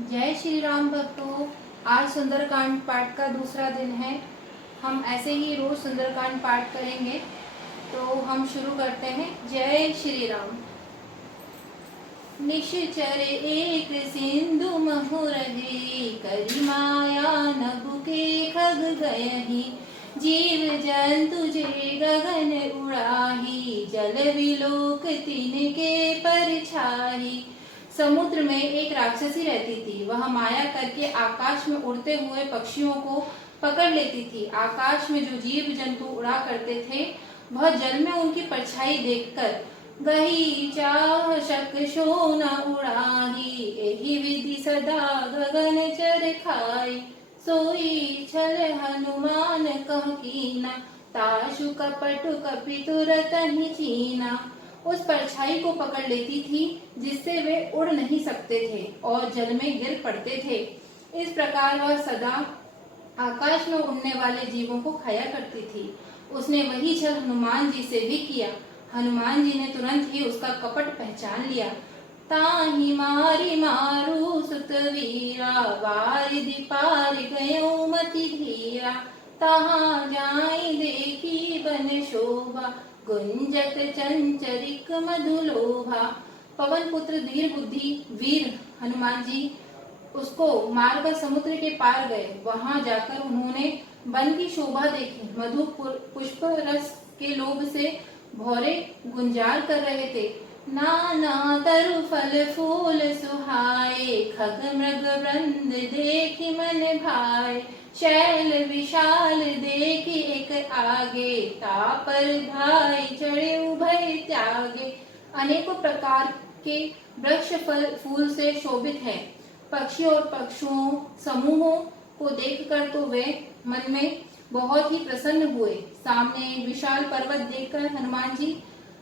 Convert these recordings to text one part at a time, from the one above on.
जय श्री राम भक्तों। आज सुंदरकांड पाठ का दूसरा दिन है। हम ऐसे ही रोज सुंदरकांड पाठ करेंगे, तो हम शुरू करते हैं। जय श्री राम। निश्चर एक सिंधु महु रहे, करी माया नभु के खग गयहि। जीव जंतु जे गगन उड़ाही, जल विलोक तिनके परछाही। समुद्र में एक राक्षसी रहती थी। वह माया करके आकाश में उड़ते हुए पक्षियों को पकड़ लेती थी। आकाश में जो जीव जंतु उड़ा करते थे, वह जल में उनकी परछाई देखकर गही चाह शक शोना उड़ाही। एहि विधि सदा गगन चर खाई, सोई छल हनुमान कह कीना। ताशु कपटु कपि तुरत ही चीना। उस परछाई को पकड़ लेती थी, जिससे वे उड़ नहीं सकते थे और जल में गिर पड़ते थे। इस प्रकार वह सदा आकाश में उड़ने वाले जीवों को खाया करती थी। उसने वही छल हनुमान जी से भी किया। हनुमान जी ने तुरंत ही उसका कपट पहचान लिया। ताहि मारी मारू सुत वीरा, वारिधि पार गयो मति धीरा। तहाँ जाई देखी बन शोभा, गुंजत चंचरिक मधुलोभा। पवन पुत्र धीर बुद्धि वीर हनुमान जी उसको मारकर समुद्र के पार गए। वहां जाकर उन्होंने वन की शोभा देखी। मधु पुष्प रस के लोभ से भौरे गुंजार कर रहे थे। नाना तरु फल फूल सुहाए, खग मृग वृंद देखी मन भाए। शैल विशाल देखी एक आगे, तापर भाई चढ़े उभय त्यागे। अनेकों प्रकार के वृक्ष फल फूल से शोभित है। पक्षी और पक्षुओं समूहों को देखकर तो वे मन में बहुत ही प्रसन्न हुए। सामने विशाल पर्वत देखकर हनुमान जी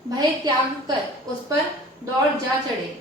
भय त्याग कर उस पर दौड़ जा चढ़े।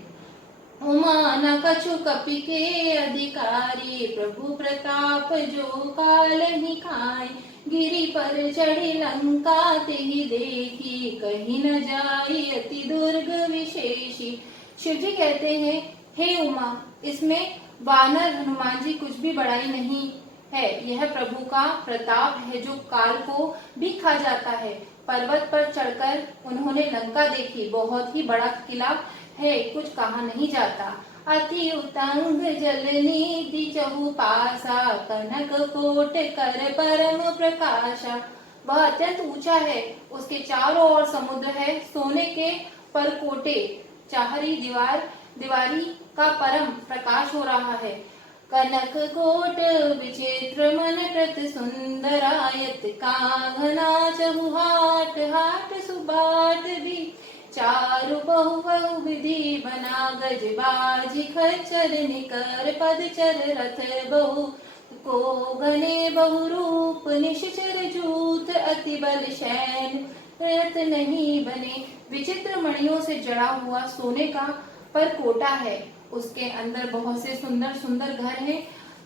उमा न कछु कपि के अधिकारी, प्रभु प्रताप जो काल ही खाई। गिरि पर चढ़ी लंका तेहि देखी, कहीं न जाई अति दुर्ग विशेषी। शिव जी कहते हैं, हे उमा, इसमें वानर हनुमान जी कुछ भी बड़ाई नहीं है। यह प्रभु का प्रताप है जो काल को भी खा जाता है। पर्वत पर चढ़कर उन्होंने लंका देखी। बहुत ही बड़ा किला है, कुछ कहा नहीं जाता। अति उतंग जल नीति चहुपासा, कनक कोट कर परम प्रकाशा। वह अत्यंत ऊंचा है, उसके चारों ओर समुद्र है। सोने के परकोटे चाहरी दीवारी का परम प्रकाश हो रहा है। कनक कोट विचित्र मन प्रत सुंदरायत, कांगना चहुहाट हाट सुबाट भी। चारु बहु विधि बना गज बाजी, खच्चर निकर पद चर रथ बहु। को गणे बहु रूप निश्चर जूथ, अति बल शैन रथ नहीं बने। विचित्र मणियों से जड़ा हुआ सोने का परकोटा है। उसके अंदर बहुत से सुंदर सुंदर घर हैं।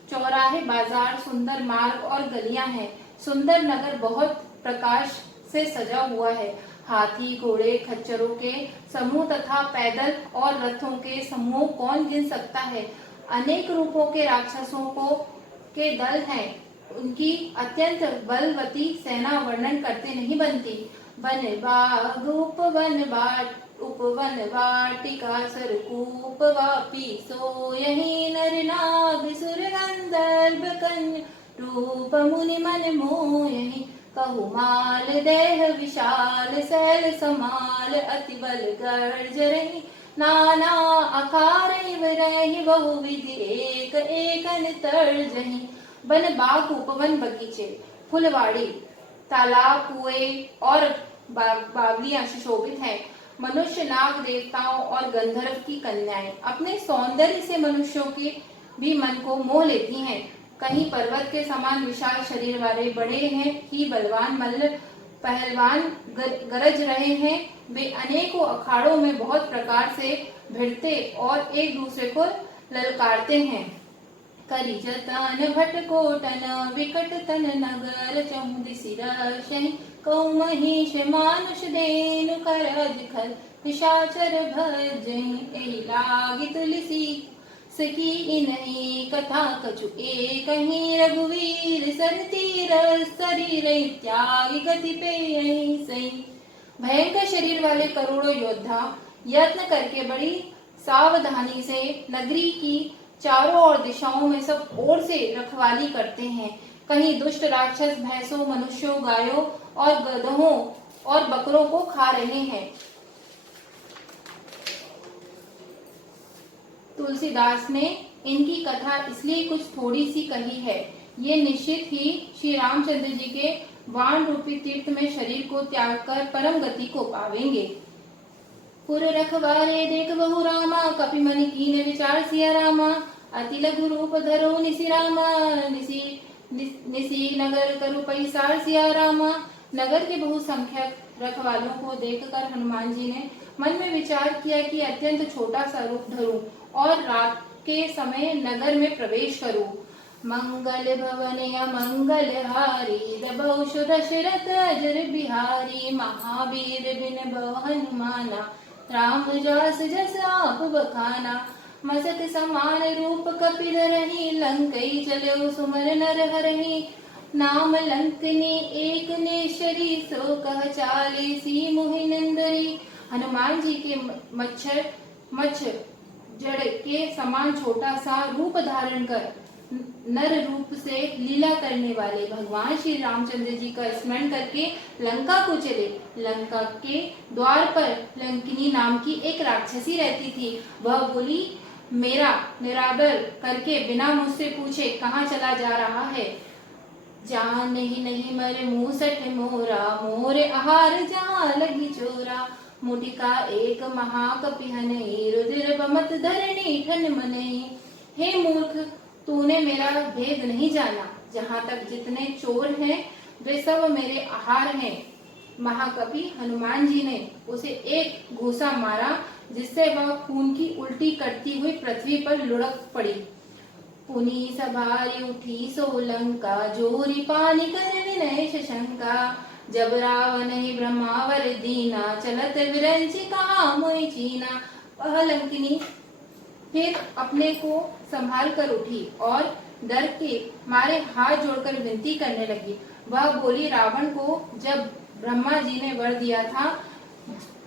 चौराहे, बाजार, सुंदर मार्ग और गलियां हैं। सुंदर नगर बहुत प्रकाश से सजा हुआ है। हाथी, घोड़े, खच्चरों के समूह तथा पैदल और रथों के समूह कौन गिन सकता है। अनेक रूपों के राक्षसों के दल हैं। उनकी अत्यंत बलवती सेना वर्णन करते नहीं बनती। वन बाग उपवन उपवन वाटिका सरकूप वापी, सो यही नर नाग सुर गंधर्व कन्या। रूप मुनि मन मोहि, कहु माल देह विशाल। सैल समाल अति बल गर्ज रही, नाना आकार रही। बहु विधि एक एकन तर्जही। वन बाग उपवन बगीचे, फुलवाड़ी, तालाब, कुएं और बावलियां सुशोभित हैं। मनुष्य, नाग, देवताओं और गंधर्व की कन्याएं अपने सौंदर्य से मनुष्यों के भी मन को मोह लेती हैं। कहीं पर्वत के समान विशाल शरीर वाले बड़े हैं ही बलवान मल्ल पहलवान गरज रहे हैं। वे अनेकों अखाड़ों में बहुत प्रकार से भिड़ते और एक दूसरे को ललकारते हैं। करी जतन भट कोटन, विकट तन नगर चहुदिसि रशहि। कौ महिष मानुष देनु, करज खल निशाचर भजहि। एहि लागी तुलसी सकी नहीं कथा कछु एक कहीं रघुवीर सर तीर शरीर त्याग गति पे यहीं सही। भयंकर शरीर वाले करोड़ों योद्धा यत्न करके बड़ी सावधानी से नगरी की चारों ओर दिशाओं में सब ओर से रखवाली करते हैं। कहीं दुष्ट राक्षस भैंसों, मनुष्यों, गायों और गधों और बकरों को खा रहे हैं। तुलसीदास ने इनकी कथा इसलिए कुछ थोड़ी सी कही है। ये निश्चित ही श्री रामचंद्र जी के वाण रूपी तीर्थ में शरीर को त्याग कर परम गति को पावेंगे। पुर रखवारे देख बहु रामा, कपि मनि कीन विचार सिया रामा। अति लघु रूप धरो निसि रामा, निसी नगर करु पैसार सिया रामा। नगर के बहुसंख्यक रखवालों को देखकर हनुमान जी ने मन में विचार किया कि अत्यंत छोटा सा रूप धरूं और रात के समय नगर में प्रवेश करूं। मंगल भवन मंगल हारी, दबौ दशरथ अजर बिहारी। महावीर बिन बौ हनुमाना, राम जास जस आप बखाना। मसक समान रूप कपि धरहि, लंकई चलो सुमर नर हरहि। नाम लंकनी एक नेशरी, सो कह चाले सी मोहि नंदरी। हनुमान जी के मच्छ जड़ के समान छोटा सा रूप धारण कर नर रूप से लीला करने वाले भगवान श्री रामचंद्र जी का स्मरण करके लंका को चले। लंका के द्वार पर लंकिनी नाम की एक राक्षसी रहती थी। वह बोली, मेरा निरादर करके बिना मुझसे पूछे कहाँ चला जा रहा है। जान नहीं मरे मूसठ मोरा, मोरे आहार जहाँ लगी चोरा। मुटिका एक महाकपिहनई, रुधिर बमत धरणी ठन मनई। हे मूर्ख, तूने मेरा भेद नहीं जाना। जहाँ तक जितने चोर हैं वे सब मेरे आहार हैं। महाकपि हनुमान जी ने उसे एक घूसा मारा, जिससे वह खून की उल्टी करती हुई पृथ्वी पर लुढ़क पड़ी। पुनी सवारी उठी सो लंका, जोरी पानी कर विनय शशंका। जब रावण ही ब्रह्मावर दीना, चलत विरंची कहा मोहि चीना। वह लंकिनी फिर अपने को संभाल कर उठी और डर के मारे हाथ जोड़कर विनती करने लगी। वह बोली, रावण को जब ब्रह्मा जी ने वर दिया था,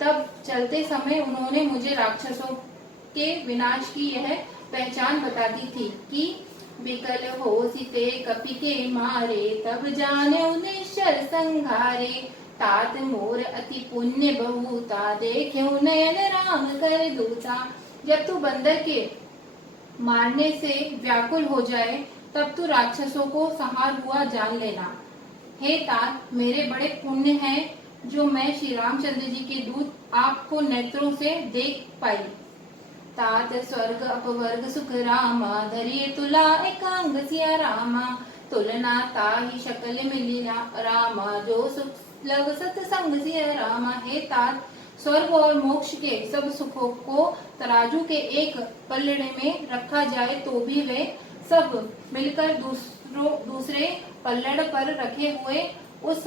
तब चलते समय उन्होंने मुझे राक्षसों के विनाश की यह पहचान बता दी थी कि विकल हो सीते कपि के मारे, तब जाने निश्चर संघारे। तात मोर अति पुण्य बहुता, देखे नयन राम कर दूता। जब तू बंदर के मारने से व्याकुल हो जाए, तब तू राक्षसों को संहार हुआ जान लेना। हे तात, मेरे बड़े पुण्य हैं जो मैं श्री रामचंद्र जी के दूत आपको नेत्रों से देख पाई। तात स्वर्ग अपवर्ग सुख रामा, धरिए तुला एकांग सिया रामा। तुलना ताहि शकल मिलिया रामा, जो सुख लग सतसंग सिया रामा। हे तात, स्वर्ग और मोक्ष के सब सुखों को तराजू के एक पल्लड़े में रखा जाए तो भी वे सब मिलकर दूसरे पल्लड़ पर रखे हुए उस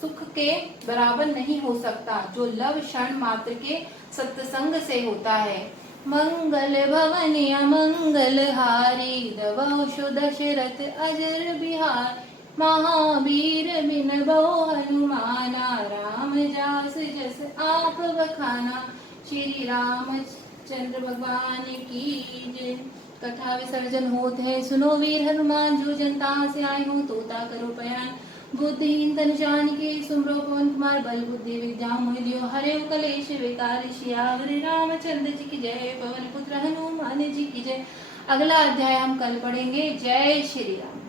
सुख के बराबर नहीं हो सकता, जो लव क्षण मात्र के सत्संग से होता है। मंगल भवन अमंगल हारी, दबौ दशरथ अजर बिहार। महावीर बिन बौ हनुमाना, राम जास जस आप बखाना। श्री रामचंद्र भगवान की जय। कथा विसर्जन होत है, सुनो वीर हनुमान, जो जनता से आए हो तोता करो पयान। बुद्धिहीन तन जान के सुमरो पवन कुमार, बल बुद्धि विद्या मोहि दियो हरे कलेश विकार। सियावर रामचंद्र जी की जय, पवन पुत्र हनुमान जी की जय। अगला अध्याय हम कल पढ़ेंगे। जय श्री राम।